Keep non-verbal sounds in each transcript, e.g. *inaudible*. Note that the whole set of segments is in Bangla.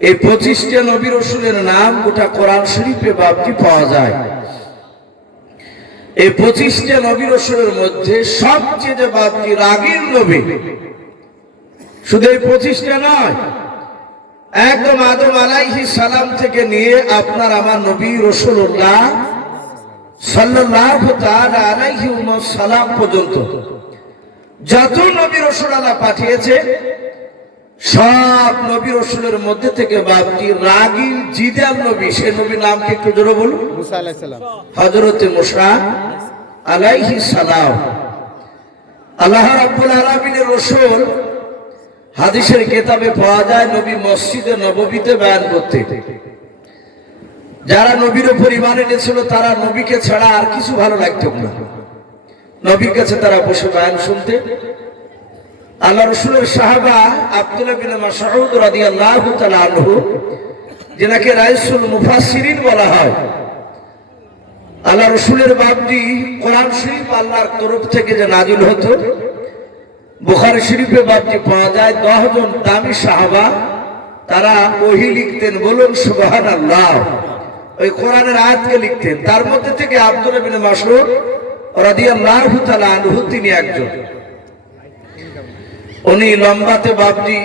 এই পঁচিশটা নবী রসুলের নাম গোটা কোরআন শরীফে বাপটি পাওয়া যায়। এই পঁচিশটা নবী রসুলের মধ্যে সবচেয়ে বাপটি রাগীর নবী, শুধু এই পঁচিশটা নয়, একদম আদম আলাইহি সালাম থেকে নিয়ে আপনার আমার নবী রসুল্লাহ তাআলা আলাইহি সালাম পর্যন্ত যত নবী রসুল আল্লাহ পাঠিয়েছে সব নবী রসুলের মধ্যে থেকে বাপটি রাগিল জিদাল নবী সে নবী নামকে একটু জোরে বলুন। হজরতে মুসা আলাইহি সালাম। আল্লাহ রাব্বুল আলামিনের রসুল হাদিসের কেতাবে পাওয়া যায় নবী মসজিদে নববীতে বয়ান করতে। যারা নবীর উপর ইমান এনেছিল তারা নবীকে ছাড়া আর কিছু ভালো লাগতো না। নবীর কাছে তারা বসে বয়ান শুনতে। আল্লাহ রসুলের সাহাবা আব্দুল্লাহ বিন মাসউদ রাদিয়াল্লাহু তাআলা আনহু, যেনাকে রাইসুল মুফাসসিরিন বলা হয়, আল্লাহ রসুলের বাবজি কোরআন শরীফ আল্লাহর তরফ থেকে যে নাজিল হতো, বুখারি শরীফে বাবজি পাওয়া যায় দশজন দামি সাহাবা, তারা ওহি লিখতেন, বলুন সুবাহান আল্লাহ ওই কোরআনের আয়াতকে লিখতেন। তার মধ্যে থেকে আব্দুল বিন মাসুদ রাদিয়াল্লাহু তাআলা আনহু তিনি একজন। উনি লম্বাতে বাবজি,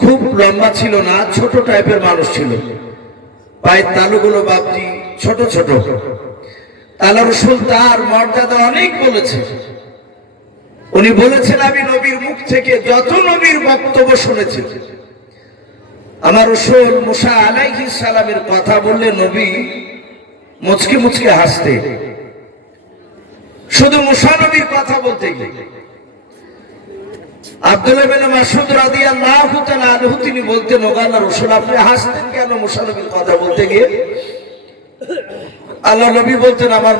খুব লম্বা ছিল না, ছোট টাইপের মানুষ ছিল। পায়ের তালুগুলো বাবজি, ছোট ছোট। আল্লাহ রসুল তার মর্যাদা অনেক বলেছে। উনি বলেছেন, আমি নবীর মুখ থেকে যত নবীর বক্তব্য শুনেছি। আমার রসুল মুসা আলাইহি সালামের কথা বললে নবী মুচকে মুচকে হাসতে শুধু মুসা নবীর কথা বলতে গিয়ে আব্দুল বলতেন কেন মুসা কথা বলতে গিয়ে? আল্লাহ নবী বলতেন, আমার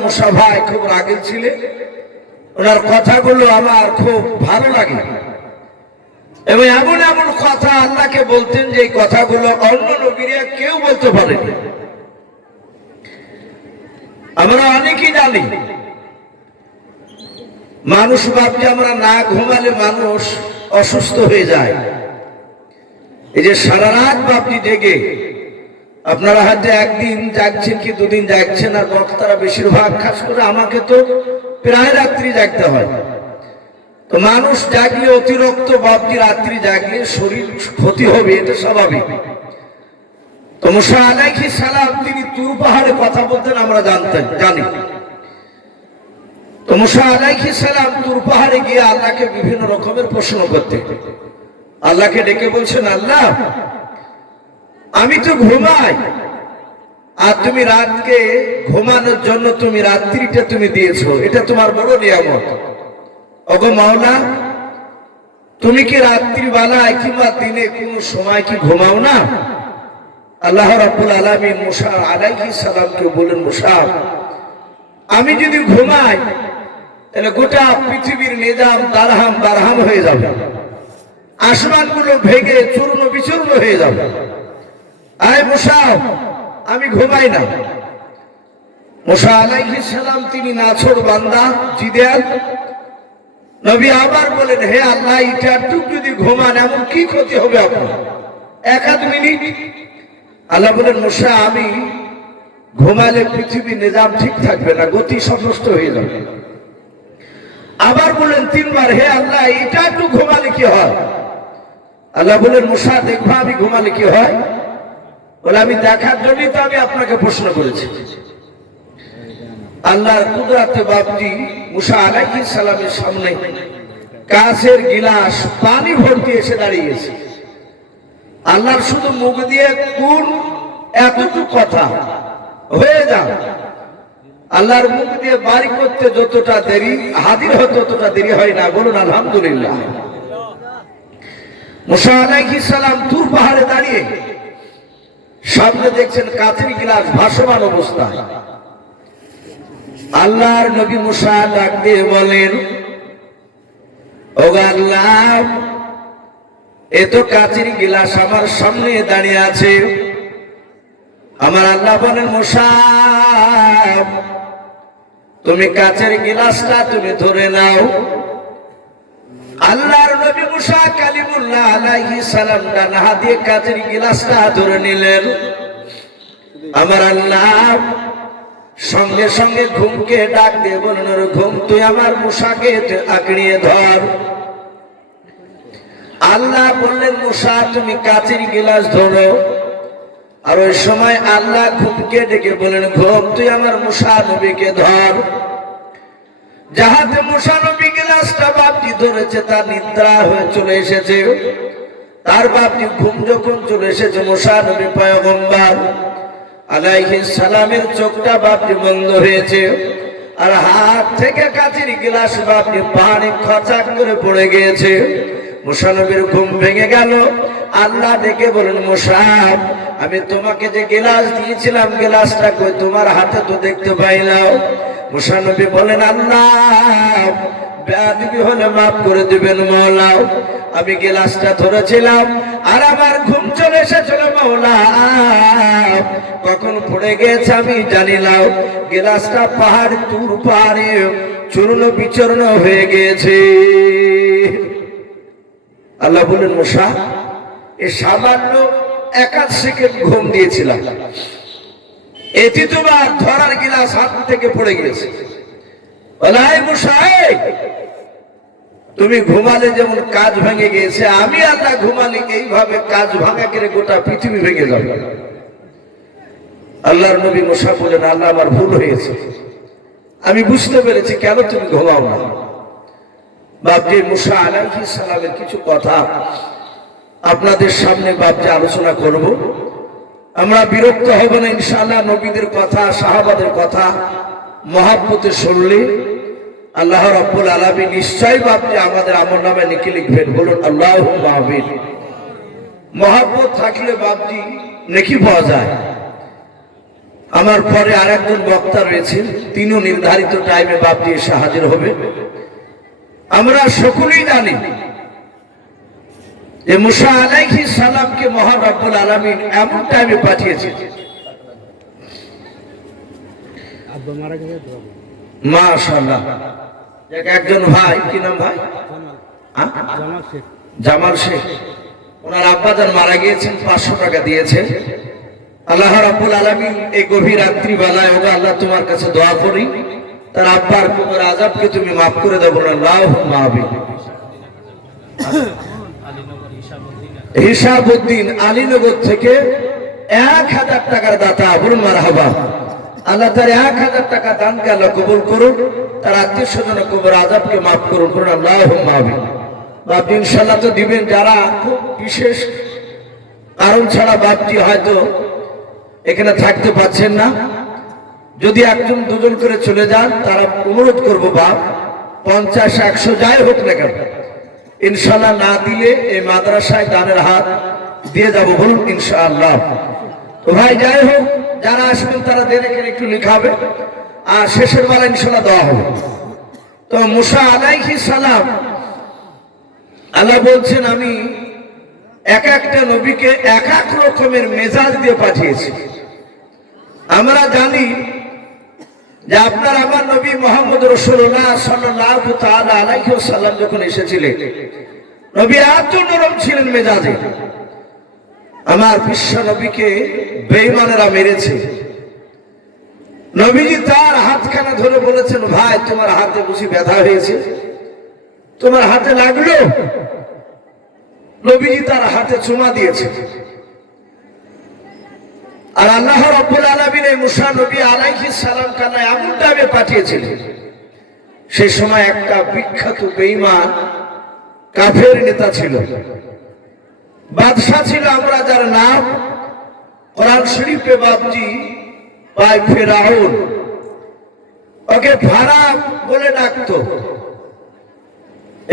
ওনার কথাগুলো আমার খুব ভালো লাগে। এবং এমন এমন কথা আল্লাহকে বলতেন, যে এই কথাগুলো অন্য নবীরা কেউ বলতে পারেনি। আমরা অনেকেই জানি মানুষ ভাবছে আমরা না ঘুমালে মানুষ অসুস্থ হয়ে যায়। এই যে সারা রাত ভাবছি জেগে। আপনারা হয়তো একদিন জাগছেন কি দুদিন জাগছেন, আর বক্তারা বেশিরভাগ খাস করে আমাকে তো প্রায় রাত্রি জাগতে হয়। তো মানুষ জাগলে অতিরিক্ত বাপটি রাত্রি জাগলে শরীর ক্ষতি হবে, এটা স্বাভাবিক। তো মুসা আলাইহি সালাম তিনি তুর পাহাড়ে কথা বলতেন, আমরা জানতেন জানি। তো আলাইহি সালাম গিয়ে আল্লাহকে বিভিন্ন রকমের প্রশ্ন করতে। আল্লাহকে ডেকে বলছেন, আল্লাহ, আমি তো ঘুমাই, আর তুমি রাতকে ঘুমানোর জন্য তুমি রাত্রিটা তুমি দিয়েছ, এটা তোমার বড় নিয়ামত। ওগো মাওলা, তুমি কি রাত্রিবেলায় কিংবা দিনে কোন সময় কি ঘুমাও না? আল্লাহ রাব্বুল আলামিন মুসা আলাইহিস সালামকে বলেন মুসা, আমি যদি ঘুমাই তাহলে গোটা পৃথিবীর নিজাম দারহাম দারহাম হয়ে যাবে। আসমানগুলো ভেঙে চূর্ণ বিচূর্ণ হয়ে যাবে। আয় মুসা, আমি ঘুমাই না। মুসা আলাইহিস সালাম, তিনি নাছর বান্দা জিদেয়াল নবী আবার বলেন, হে আল্লাহ, এটা টুক যদি ঘুমান, এমন কি ক্ষতি হবে আপনার? এক আধ মিনিট। আল্লাহ বলেন, মুসা, আমি ঘুমালে পৃথিবীর নিজাম ঠিক থাকবে না, গতি সব নষ্ট হয়ে যাবে। আবার বলেন তিনবার, হে আল্লাহ, এটা একটু ঘুমালে কি হয়? আল্লাহ বলেন, মুসা, দেখব আমি ঘুমালে কি হয়? বলে, আমি দেখার জন্যই তো আমি আপনাকে প্রশ্ন করেছি। আল্লাহর কুদরাতে বাপজি মুসা আলাইহিস সালামের সামনে কাছের গিলাস পানি ভর্তি এসে দাঁড়িয়েছে। আল্লাহর শুধু মুখ দিয়ে কোন এতটুকু কথা, হয়ে যাও। আল্লাহর মুখ দিয়ে বাড়ি করতে যতটা দেরি, হাজির হতে ততটা দেরি হয় না। বলুন, আলহামদুলিল্লাহ। পাহাড়ে দাঁড়িয়ে সামনে দেখছেন কাঁচের গিলাস ভাসমান আল্লাহর নবী বলেন ও আল্লাহ, এ তো কাচের গিলাস আমার সামনে দাঁড়িয়ে আছে। আমার আল্লাহ বলেন, মুসা তুমি কাচের গিলাসটা তুমি ধরে নাও। আল্লাহর নবী মুসা কালিমুল্লাহ আলাইহিস সালাম ডান হাত দিয়ে কাচের গিলাসটা ধরে নিলেন। আমার আল্লাহ সঙ্গে সঙ্গে ঘুমকে ডাক দিয়ে বললেন, "ওরে ঘুম, তুই আমার মুসাকে আঁকড়িয়ে ধর। আল্লাহ বললেন, মুসা, তুমি কাচের গিলাস ধরো। আর ওই সময় আল্লাহ ঘুমকে ডেকে বলেন, ঘুম, তুই আমার মুসা নবীকে ধর। যাহাতে মুসা নবী গিলাসটা বাপটি ধরেছে, তার নিদ্রা হয়ে চলে এসেছে। তার বাপটি ঘুম যখন চলে এসেছে, মুসা নবী পয়গম্বর আলাইহিস সালামের চোখটা বাপটি বন্ধ হয়েছে আর হাত থেকে কাচের গিলাস বাপটি পাহাড়ে খচাক করে পড়ে গিয়েছে। মুসানবীর ঘুম ভেঙে গেল। আল্লাহ ডেকে বলেন মুসাব আমি তোমাকে যে গেলাস দিয়েছিলাম, গেলাসটা কই? তোমার হাতে তো দেখতে পাই পাইলাম মুসানবী বলেন, আল্লাহ বেয়াদবি হলে মাফ করে দিবেন মৌলাও আমি গেলাসটা ধরেছিলাম আর আমার ঘুম চলে এসেছিল মৌলা। কখন পড়ে গেছে আমি জানিলাম গেলাসটা পাহাড় তুর পাহাড়ে চূর্ণ বিচূর্ণ হয়ে গিয়েছে আল্লাহ বলেন মশা এ সামান্য একাধ সেকেন্ড ঘুম দিয়েছিলাম। এটি তোমার ধরার গিলাস হাত থেকে পড়ে গিয়েছে। তুমি ঘুমালে যেমন কাজ ভেঙে গিয়েছে, আমি আল্লাহ ঘুমালে এইভাবে কাজ ভাঙা করে গোটা পৃথিবী ভেঙে যাবে। আল্লাহর নবী মশা বলেন, আল্লাহ, আমার ভুল হয়েছে। আমি বুঝতে পেরেছি কেন তুমি ঘুমাও না। বাপজি মুসা আলাইহি সালামের কিছু কথা আপনাদের সামনে বাপজি আলোচনা করব। আমরা বিরক্ত হব না, ইনশাআল্লাহ, নবীদের কথা, সাহাবাদের কথা মহাব্বতে শুনলে আল্লাহ রব্বুল আলমী নিশ্চয় বাপজি আমাদের আমর নামে লিখে লিখবেন, বলুন আল্লাহ মাহবিন মহাব্বত থাকলে বাপজি নেকি পাওয়া যায়। আমার পরে আর একজন বক্তা রয়েছেন, তিনিও নির্ধারিত টাইমে বাপজি এসে হাজির হবে। আমরা সকলেই জানি যে মুসা আলাইহি সালামকে মহান রব্বুল আলামিন এমন টাইমে পাঠিয়েছে। আব্বা মারা গেছে তো বাবা। মাশাআল্লাহ। একজন ভাই কি নাম ভাই? জামাল? শেখ। ওনার আব্বাজান মারা গিয়েছেন পাঁচশো টাকা দিয়েছেন। আল্লাহ রাব্বুল আলামিন এই গভীর রাত্রি বেলায় ওগো আল্লাহ তোমার কাছে দোয়া করি। তার আব্বার কুমার আজাবকে তুমি মাফ করে দেবো না আল্লাহ মাহবিন *coughs* হিসাবউদ্দিন আলীনগর থেকে এক হাজার টাকার দাতা বলুন মার হাবা আল্লাহ তার এক হাজার টাকা দানকে আল্লাহ কবুল করুন তার আত্মীয় স্বজন কবর আজাবকে মাফ করুন করুন আল্লাহ মাহবিন বাপজি ইনশাল্লাহ তো দিবেন, যারা খুব বিশেষ কারণ ছাড়া বাপজি হয়তো এখানে থাকতে পারছেন না। যদি একজন, দুজন করে চলে যান, তারা অনুরোধ করব বাপ, পঞ্চাশ, একশো, যাই হোক না কেন। ইনশাল্লাহ না দিলে এই মাদ্রাসায় দানের হাত দিয়ে যাব বলুন ইনশাআল্লাহ। তো ভাই, যাই হোক, যারা আসবেন তারা এখানে একটু লিখাবে। আর শেষের বেলা ইনশাল্লাহ দেওয়া হবে। তো মুসা আলাইহি সালাম, আল্লাহ বলছেন, আমি এক একটা নবীকে এক এক রকমের মেজাজ দিয়ে পাঠিয়েছি। আমরা জানি যে আপনার আমার নবী মোহাম্মদ রসুল্লাহ তাআলা আলাইহি ওয়াসাল্লাম যখন এসেছিলেন, নবী এত নরম ছিলেন মেজাজে। আমার বিশ্ব নবীকে বেঈমানেরা মেরেছে। নবীজি তার হাতখানা ধরে বলেছেন, ভাই, তোমার হাতে বুঝি ব্যথা হয়েছে? তোমার হাতে লাগল? নবীজি তার হাতে চুমা দিয়েছে আর আল্লাহ রব্বুল আলামিন এই মুসা নবী আলাইহিস সালাম কানা এমন টাইমে পাঠিয়েছিলেন। সে সময় একটা বিখ্যাত বেঈমান কাফের নেতা ছিল। বাদশাহ ছিল আমরা যার নাম কোরআন শরীফে বাবজি পাই ফেরাউন। ওকে ফারা বলে ডাকতো।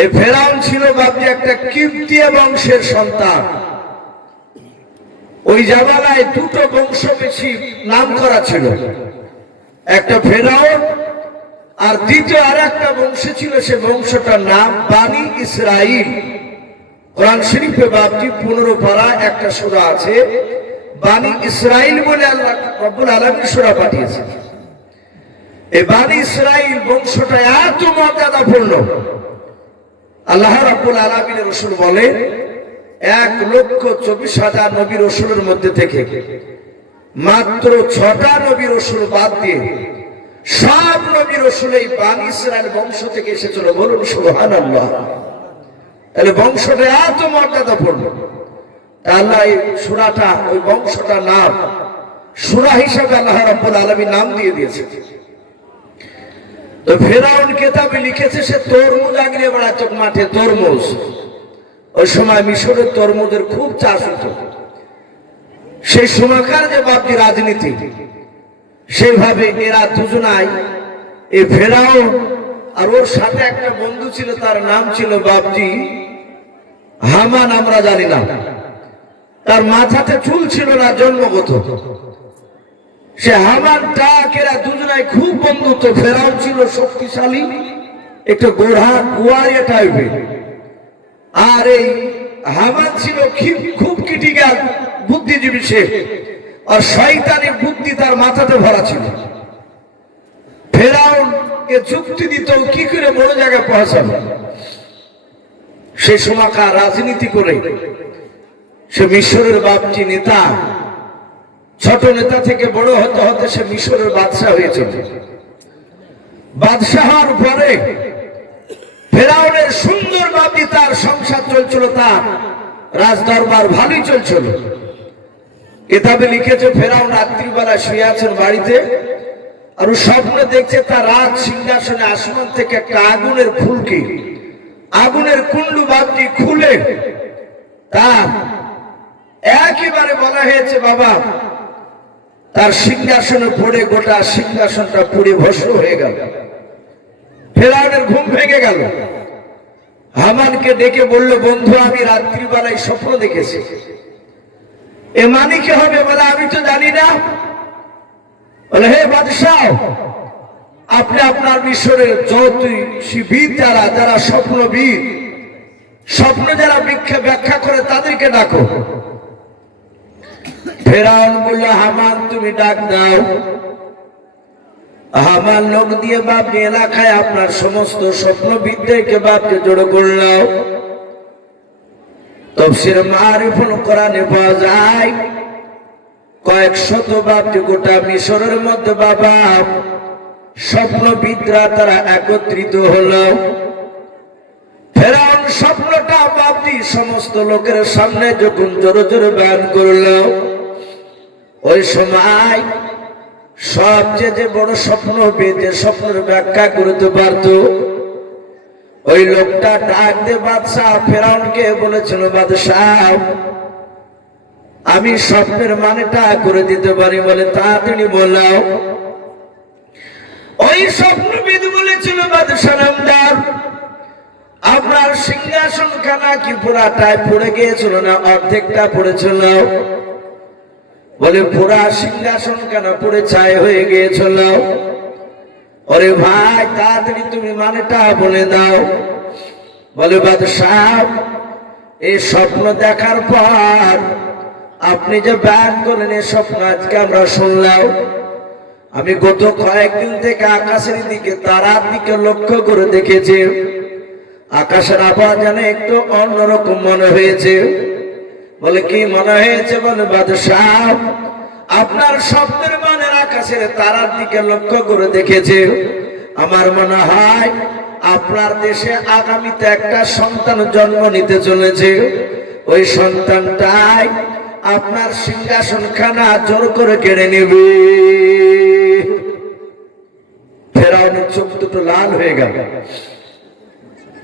এই ফেরাউন ছিল বাবজি একটা কিপ্তিয়া বংশের সন্তান। ওই জামানায় দুটো বংশ বেশি নাম করা ছিল। একটা ফেরাউন আর দ্বিতীয় আর একটা বংশ ছিল সে বংশটার নাম বানি ইসরাইল কোরআন শরীফে বাপজি পনেরো পারা একটা সুরা আছে, বানি ইসরাইল বলে আল্লাহ রব্বুল আলমী সুরা পাঠিয়েছে। এ বানি ইসরাইল বংশটা এত মর্যাদাপূর্ণ। আল্লাহ রাব্বুল আলামিনের রসুল বলে এক লক্ষ চব্বিশ হাজার নবী রসুলের মধ্যে থেকে। মাত্র ছটা নবী রসুল বাদ দিয়ে সব নবী রসুল এই বান ইসরায়েল বংশ থেকে এসেছিল। বলুন সুহান আল্লাহ তাহলে বংশটা এত মর্যাদা পড়ল আল্লাহ এই সুরাটা, ওই বংশটা নাম, সুরা হিসাবে আল্লাহ রাব্বুল আলামিন নাম দিয়ে দিয়েছে। তো ফেরাউন কেতাবে লিখেছে সে তরমুজ আগিয়ে বেড়াচ্ছে মাঠে তরমুজ। ওই সময় মিশরের তরমুজের খুব চাষ হতো। সেই সময়কার যে বাপটি রাজনীতি সেইভাবে এরা দুজনাই এই ফেরাউন আর ওর সাথে একটা বন্ধু ছিল, তার নাম ছিল বাপজি হামান, আমরা জানি না। তার মাথাতে চুল ছিল না, জন্মগত। সে হামান টাক এরা দুজনাই খুব বন্ধুত্ব। ফেরাউন ছিল শক্তিশালী, একটু গোড়া গুয়ারিয়া টাইপের আর এই হামান ছিল খুব- ক্রিটিক্যাল বুদ্ধিজীবী সে। আর শয়তানি বুদ্ধি তার মাথাতে ভরা ছিল। ফেরাউন কে যুক্তি দিত, কি করে বড় জায়গায় পৌঁছাবে? সে সময়কার রাজনীতি করে সে মিশরের বাপটি নেতা, ছোট নেতা থেকে বড় হতে হতে সে মিশরের বাদশাহ হয়েছিল বাদশাহ হওয়ার পরে ফেরাউনের সুন্দর ভাবে তার সংসার চলছিল, তার রাজ দরবার ভালোই চলছিল। কিতাবে লিখেছে, ফেরাউন রাত্রিবেলা শুয়ে আছেন বাড়িতে, আর স্বপ্ন দেখছে তার রাজ সিংহাসনে আসমান থেকে একটা আগুনের ফুলকি। আগুনের কুণ্ডু বাপটি খুলে তার একেবারে বলা হয়েছে, বাবা, তার সিংহাসনে পড়ে গোটা সিংহাসনটা পুড়ে ভস্ম হয়ে গেল। ফেরাউনের ঘুম ভেঙে গেল। হামানকে ডেকে বলল, বন্ধু, আমি রাত্রিবেলায় স্বপ্ন দেখেছি। এ মানে কি হবে বলে আমি তো জানি না। বলে, হে বাদশাহ, আপনি আপনার মিশরের জ্যোতিষীবিদ যারা যারা স্বপ্নবিদ স্বপ্ন যারা ব্যাখ্যা ব্যাখ্যা করে তাদেরকে ডাকো। ফেরাউন বলল, হামান, তুমি ডাক দাও। হামান লোক দিয়ে বাপনি এলাকায় আপনার সমস্ত স্বপ্ন বিদ্যাকে বাপকে জড়ো করলাও তফসির মারিফুল কোরআনে পাওয়া যায় কয়েক শত বাপটি গোটা মিশরের মধ্যে বাবা স্বপ্ন বিদ্রা তারা একত্রিত হলো। ফেরাউন স্বপ্নটা বাপটি সমস্ত লোকের সামনে যখন জোরে জোরে বয়ান করল, ওই সময় সবচেয়ে যে বড় স্বপ্ন হবে, যে স্বপ্নের ব্যাখ্যা করতে পারত, ওই লোকটা ডাক দিয়ে বাদশাহ ফেরাউনকে বলেছিল, বাদশাহ, আমি স্বপ্নের মানেটা করে দিতে পারি বলে তাড়াতাড়ি বললাম ওই স্বপ্নবিদ বলেছিল, বাদশাহ নামদার, আপনার সিংহাসন খানা কি পুরাটাই পড়ে গিয়েছিল না অর্ধেকটা পড়েছিল? বলে পুরা সিংহাসন কেন পুড়ে ছাই হয়ে গিয়েছিল? ওরে ভাই, তাড়াতাড়ি তুমি মানেটা বলে দাও। বলে, বাদশাহ এই স্বপ্ন দেখার পর আপনি যে ব্যান করলেন এই স্বপ্ন আজকে আমরা শুনলাম। আমি গত কয়েকদিন থেকে আকাশের দিকে, তারার দিকে লক্ষ্য করে দেখেছি। আকাশের আবহাওয়া যেন একটু অন্যরকম মনে হয়েছে। বলে, কি মনে হয়েছে বলে বাদশাহ? আপনার শব্দের মানের আকাশের তারার দিকে লক্ষ্য করে দেখেছে। আমার মনে হয় আপনার দেশে আগামীতে একটা সন্তান জন্ম নিতে চলেছে। ওই সন্তানটাই আপনার সিংহাসন খানা জোর করে কেড়ে নেবে। ফেরাউনের চোখ দুটো লাল হয়ে গেল।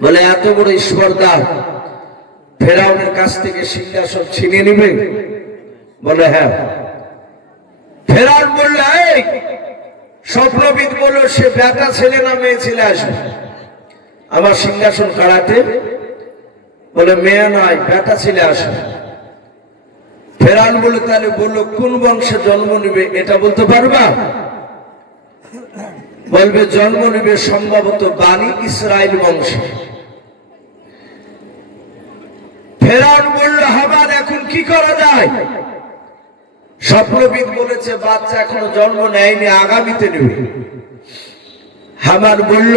বলে, এত বড় স্পর্ধা ফেরাউনের কাছ থেকে সিংহাসন ছিনিয়ে নিবে? বলে হ্যাঁ। ফেরাউন বলল স্বপ্নবিদ বলল, সে বেটা ছেলে না মেয়ে ছেলে আসবে। আমার সিংহাসন কাড়াতে? বলে, মেয়ে নয়, বেটা ছেলে আসবে। ফেরাউন বলে তাহলে বলল, কোন বংশে জন্ম নিবে, এটা বলতে পারবা? বলবে, জন্ম নিবে সম্ভবত বাণী ইসরায়েল বংশে। ফেরাউন বলল হামান এখন কি করা যায়? স্বপ্নবিদ বলেছে, বাচ্চা এখনও জন্ম নেয়নি, আগামীতে নেবে। হামান বলল,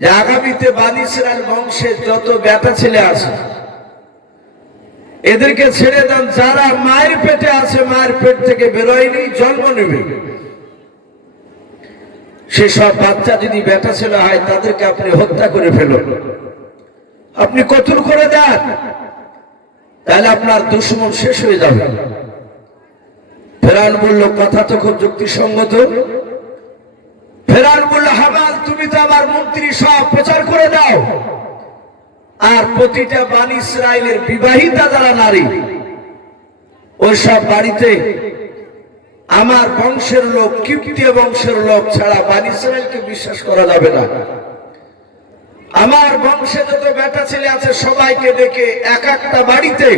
যে আগামীতে বানিসরাল বংশের যত বেটা ছেলে আছে, এদেরকে ছেড়ে দেন। যারা মায়ের পেটে আছে, মায়ের পেট থেকে বেরোয়নি, জন্ম নেবে। সেসব বাচ্চা যদি বেটা ছেলে হয়, তাদেরকে আপনি হত্যা করে ফেলুন। আপনি কতুল করে দেন তাহলে আপনার দুশ্মন শেষ হয়ে যাবে। ফেরান বলল, কথা তো খুব যুক্তিসঙ্গত। ফেরান বলল হাবাল তুমি তো আমার মন্ত্রী, সব প্রচার করে দাও। আর প্রতিটা বাণী ইসরায়েলের বিবাহিতা যারা নারী, ওই সব বাড়িতে আমার বংশের লোক কিপ্তীয় বংশের লোক ছাড়া বাণী ইসরায়েলকে বিশ্বাস করা যাবে না। আমার বংশে যত বেটা ছেলে আছে, সবাইকে ডেকে এক একটা বাড়িতে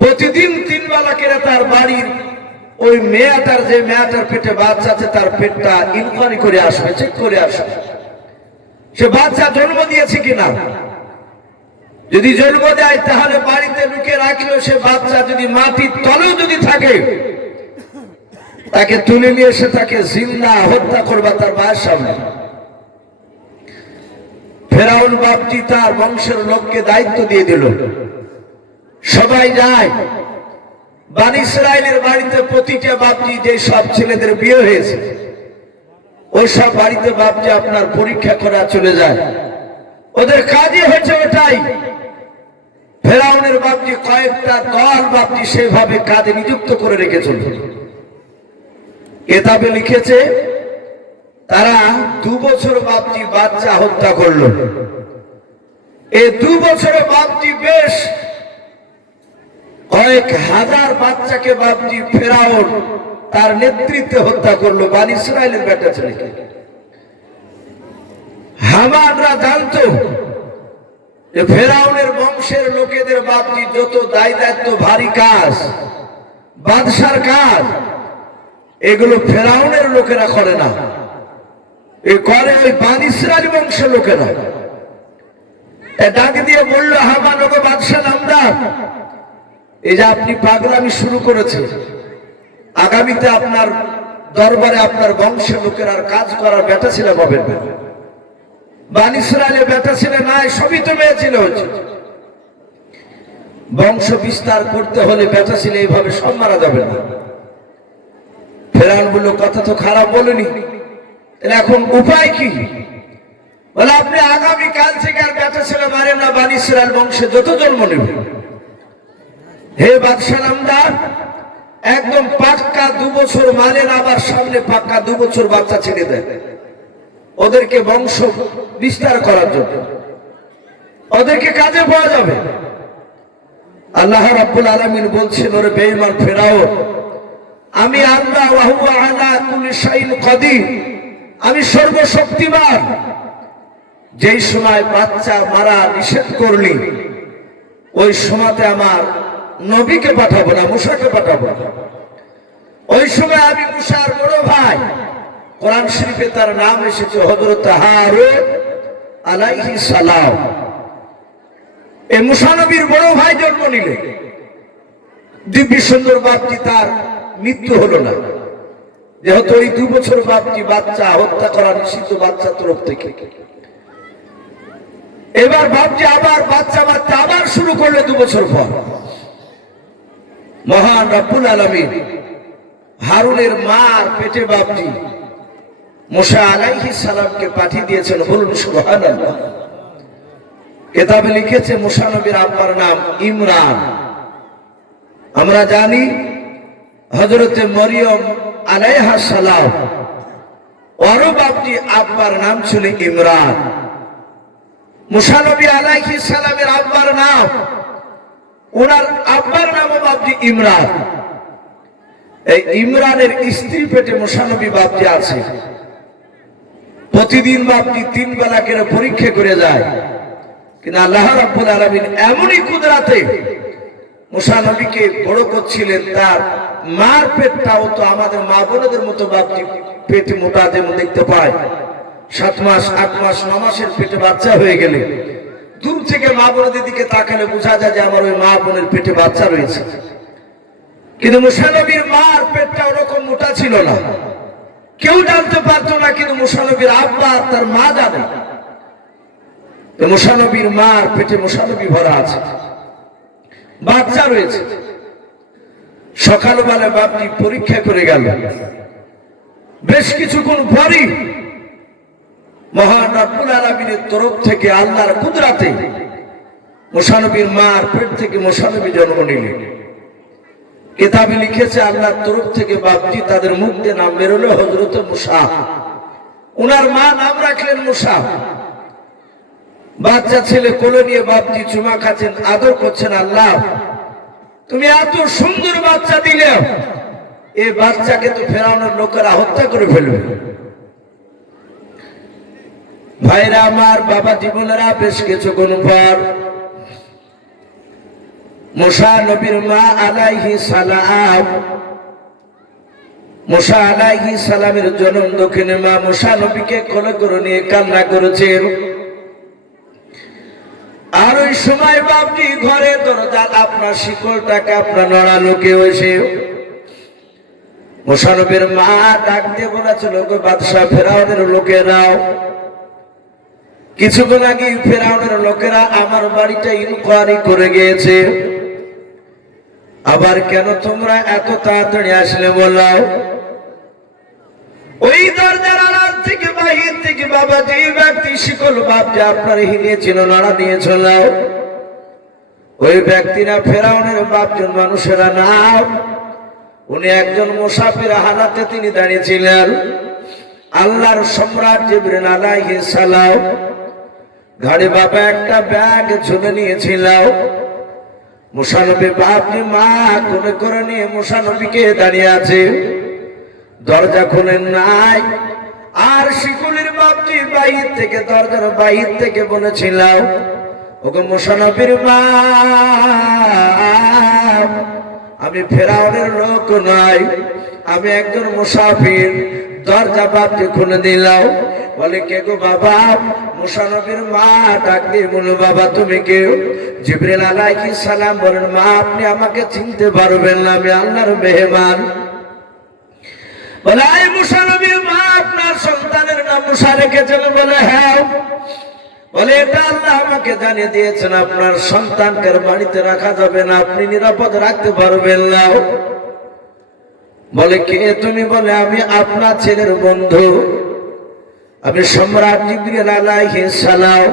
প্রতিদিন তিন বেলা করে তার বাড়ির ওই মেয়েটার যে মেয়েটার পেটে বাচ্চা আছে, তার পেটটা ইনকোয়ারি করে আসবে চেক করে আসবে। সে বাচ্চা জন্ম দিয়েছে কিনা? যদি জন্ম দেয়, তাহলে বাড়িতে লুকে রাখলেও সে বাচ্চা যদি মাটির তলেও যদি থাকে, তাকে তুলে নিয়ে এসে তাকে জিন্দা হত্যা করবা তার মায়ের সামনে। ফেরাউন বাপটি তার বংশের লোককে দায়িত্ব দিয়ে দিল। সবাই যায়। বান ইসরায়েলের বাড়িতে প্রতিটা বাপটি যে সব ছেলেদের বিয়ে হয়েছে, ওই সব বাড়িতে বাপটি আপনার পরীক্ষা করা চলে যায়। ওদের কাজই হচ্ছে ওটাই। ফেরাউনের বাপটি কয়েকটা দল বাপটি সেভাবে কাজে নিযুক্ত করে রেখেছিল। কেতাবে লিখেছে তারা দু বছর বাপটি বাচ্চা হত্যা করল। এই দু বছরে বাপটি বেশ কয়েক হাজার বাচ্চাকে বাপটি ফেরাউন তার নেতৃত্বে হত্যা করল, বান ইসরায়েলের বেটা ছেলেকে। হামানরা জানতো যে ফেরাউনের বংশের লোকেদের বাপটি যত দায় দায়িত্ব, ভারী কাজ, বাদশার কাজ, এগুলো ফেরাউনের লোকেরা করে না। এ করে ওই বান ইসরায়েল বংশের লোকেরা। ডাক দিয়ে বলল হামান বাদশাহ নামদার এই যে আপনি পাগলামি শুরু করেছে আগামীতে আপনার দরবারে আপনার বংশের লোকের আর কাজ করার বেটা ছিল পাবেন না। বান ইসরায়েলের বেটা ছিল নাই সবই তো মেয়ে ছিল বংশ বিস্তার করতে হলে বেটা ছিল এইভাবে সব মারা যাবে না। ফেরান বলল, কথা তো খারাপ বলেনি। এখন উপায় কি? বলে আপনি আগামী কাল থেকে আর বেটা ছেলে মারেন না, বান ইসরায়েল বংশে যত জন্ম নেবে। হে বাদশাহ নামদার, একদম পাক্কা দু বছর মানেন আবার সামনে পাক্কা দু বছর বাচ্চা ছেড়ে দেয় ওদেরকে বংশ বিস্তার করার জন্য। ওদেরকে কাজে পাওয়া যাবে। আল্লাহ রাব্বুল আলামিন বলছেন, ওরে বেঈমান ফেরাও, আমি আল্লাহ ওয়া আলা কুল্লি শাইইন আমি সর্বশক্তিমান। যেই সময় বাচ্চা মারা নিষেধ করলি, ওই সময়তে আমার নবীকে পাঠাবো না, মুসাকে পাঠাবো। ওই সময় আমি মুসার বড় ভাই, কোরআন শরীফে তার নাম এসেছে হজরত হারুন আলাইহি সালাম। এই মুসা নবীর বড় ভাই জন্ম নিলে। দিব্য সুন্দর বাপটি তার মৃত্যু হলো না। যেহেতু ওই দু বছর বাপটি বাচ্চা, হত্যা করা নিষিদ্ধ বাচ্চা তরফ থেকে। এবার বাপটি আবার বাচ্চা বাচ্চা আবার শুরু করলে দু বছর পর। মহান রব্বুল আলমীর হারুনের মার পেটে বাপটি মোশা আলাইহিস সালামকে পাঠিয়ে দিয়েছেন। বলুন, সুবহানাল্লাহ। কেতাবে লিখেছে, মুসা নবীর আব্বার নাম ইমরান। আমরা জানি হজরতে মরিয়ম আলাইহা সালাম। বাপটি আব্বার নাম ছিল ইমরান। মুসা নবী আলাইহি সালামের আব্বার নাম। ওনার আব্বার নামও বাপটি ইমরান। এই ইমরানের স্ত্রী পেটে মুসানবী বাপটি আছে। প্রতিদিন বাপটি তিন বেলা কেন পরীক্ষা করে যায়। কিন্তু আল্লাহ রাব্বুল আলামিন এমনই কুদরাতে মুসা নবীকে বড় করছিলেন তার মার পেটটাও তো আমাদের মা বোনদের মতো বাপটি পেটে মোটা যেমন দেখতে পায়। সাত মাস, আট মাস, ন মাসের পেটে বাচ্চা হয়ে গেলে দূর থেকে মা বোনদের দিকে তাকালে বোঝা যায় যে আমার ওই মা বোনের পেটে বাচ্চা রয়েছে। কিন্তু মুসানবীর মার পেটটা ওরকম মোটা ছিল না। কেউ জানতে পারতো না, কিন্তু মুসানবীর আব্বা তার মা জানে। মুসানবীর মার পেটে মুসানবী ভরা আছে। বাচ্চা রয়েছে। সকালবেলা বাপটি পরীক্ষা করে গেল। বেশ কিছুক্ষণ পরই মহান রব্বুল তরফ থেকে আল্লাহর কুদরাতে মোশানবীর মার পেট থেকে মোশানবী জন্ম নিলেন। কেতাবে লিখেছে, আল্লাহর তরফ থেকে বাপটি তাদের মুখ নাম বেরোলো হজরত মুসা। উনার মা নাম রাখলেন মুসা। বাচ্চা ছেলে কোলে নিয়ে বাপটি চুমা খাচ্ছেন, আদর করছেন আল্লাহ। তুমি এত সুন্দর বাচ্চা দিলে এই বাচ্চাকে তো ফেরানোর লোকেরা হত্যা করে ফেলবে। ভাইরা আমার বাবা জীবনেরা বেশ কিছুক্ষণ পর মোশা নবীর মা আলাইহি সালাম মোশা আলাইহি সালামের জনম দক্ষিণে মা মোশা নবীকে কোলে করে নিয়ে কান্না করেছেন। আর ওই সময় বাপটি ঘরে দরজা, আপনার শিকলটাকে আপনার নড়ানো কেউ এসে মোশানবের মা ডাক দিয়ে বলেছিল, গো বাদশাহ, ফেরাউনের লোকেরাও কিছুক্ষণ আগে ফেরাউনের লোকেরা আমার বাড়িটা ইনকোয়ারি করে গিয়েছে। আবার কেন তোমরা এত তাড়াতাড়ি আসলে বলাও ওই দরজার থেকে বাহির থেকে বাবা, যে ব্যক্তি শিকল বাপ যে আপনার হিনিয়েছিল নাড়া দিয়েছিল ওই ব্যক্তিরা ফেরাউনের বাপজন মানুষেরা নাম উনি একজন মুসাফির হারাতে তিনি দাঁড়িয়েছিলেন। আল্লাহর সম্রাট জিবরিন আলাইহিস সালাম ঘাড়ে বাবা একটা ব্যাগ ঝুলে নিয়েছিল মুসানবী বাপনি মা কোলে করে নিয়ে মুসানবীকে দাঁড়িয়ে আছে। দরজা খুলেন নাই। আর শিকুলের বাপটি বাহির থেকে, দরজার বাহির থেকে বলেছিলাম ওকে মুসানবীর মা, আমি ফেরাউনের লোক নয় আমি একজন মুসাফির। দরজা বাপটি খুলে দিলাম, বলে, কে গো বাবা? মুসানবীর মা, ডাক দিয়ে বলো, বাবা, তুমি কেউ জিবরিল আলাইহিস সালাম বলেন, মা, আপনি আমাকে চিনতে পারবেন না, আমি আল্লাহর মেহমান। বলে আই মুসানবীর মা আপনার সন্তানের নাম মুসা রেখেছেন বলে হ্যাঁ। বলে এটা আল্লাহ আমাকে জানিয়ে দিয়েছেন, আপনার সন্তানকে বাড়িতে রাখা যাবে না, আপনি নিরাপদ রাখতে পারবেন না। বলে কে তুমি বলে, আমি আপনার ছেলের বন্ধু। আমি সম্রাট জিবরিল আলাইহিস সালাম।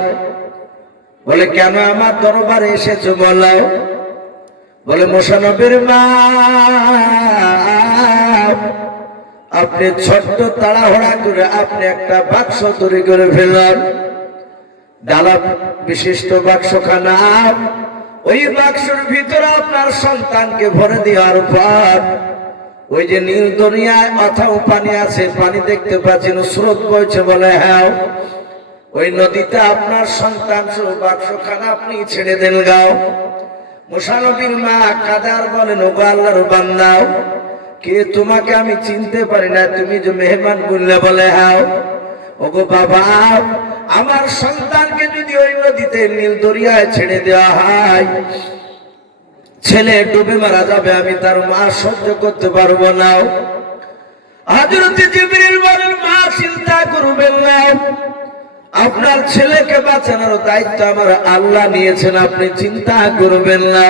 বলে, কেন আমার দরবারে এসেছ বলাও বলে, মোশানবীর মা আপনি ছোট্ট তাড়াহুড়া করে আপনি একটা বাক্স তৈরি করে ফেললেন। ডালা বিশিষ্ট বাক্সখানা। ওই বাক্সের ভিতরে আপনার সন্তানকে ভরে দেওয়ার পর ওই যে নীল দরিয়ায় মাথাও পানি আছে, পানি দেখতে পাচ্ছেন, স্রোত বইছে বলে হ্যাঁ। ওই নদীতে আপনার সন্তান বাক্সখানা আপনি ছেড়ে দেন, গাও। মুসানবীর মা কাদার বলেন, ওগো আল্লাহর বান্দাও কে তোমাকে আমি চিনতে পারি না? তুমি যে মেহমান বললে বলে, হাও। ওগো বাবা, আমার সন্তানকে যদি ওই নদীতে নীল দরিয়ায় ছেড়ে দেওয়া হয়, ছেলে ডুবে মারা যাবে, আমি তার মা সহ্য করতে পারব না। হাজরতে জিবরিল বলেন, মা চিন্তা করবেন না। আপনার ছেলেকে বাঁচানোর দায়িত্ব আমার আল্লাহ নিয়েছেন, আপনি চিন্তা করবেন না।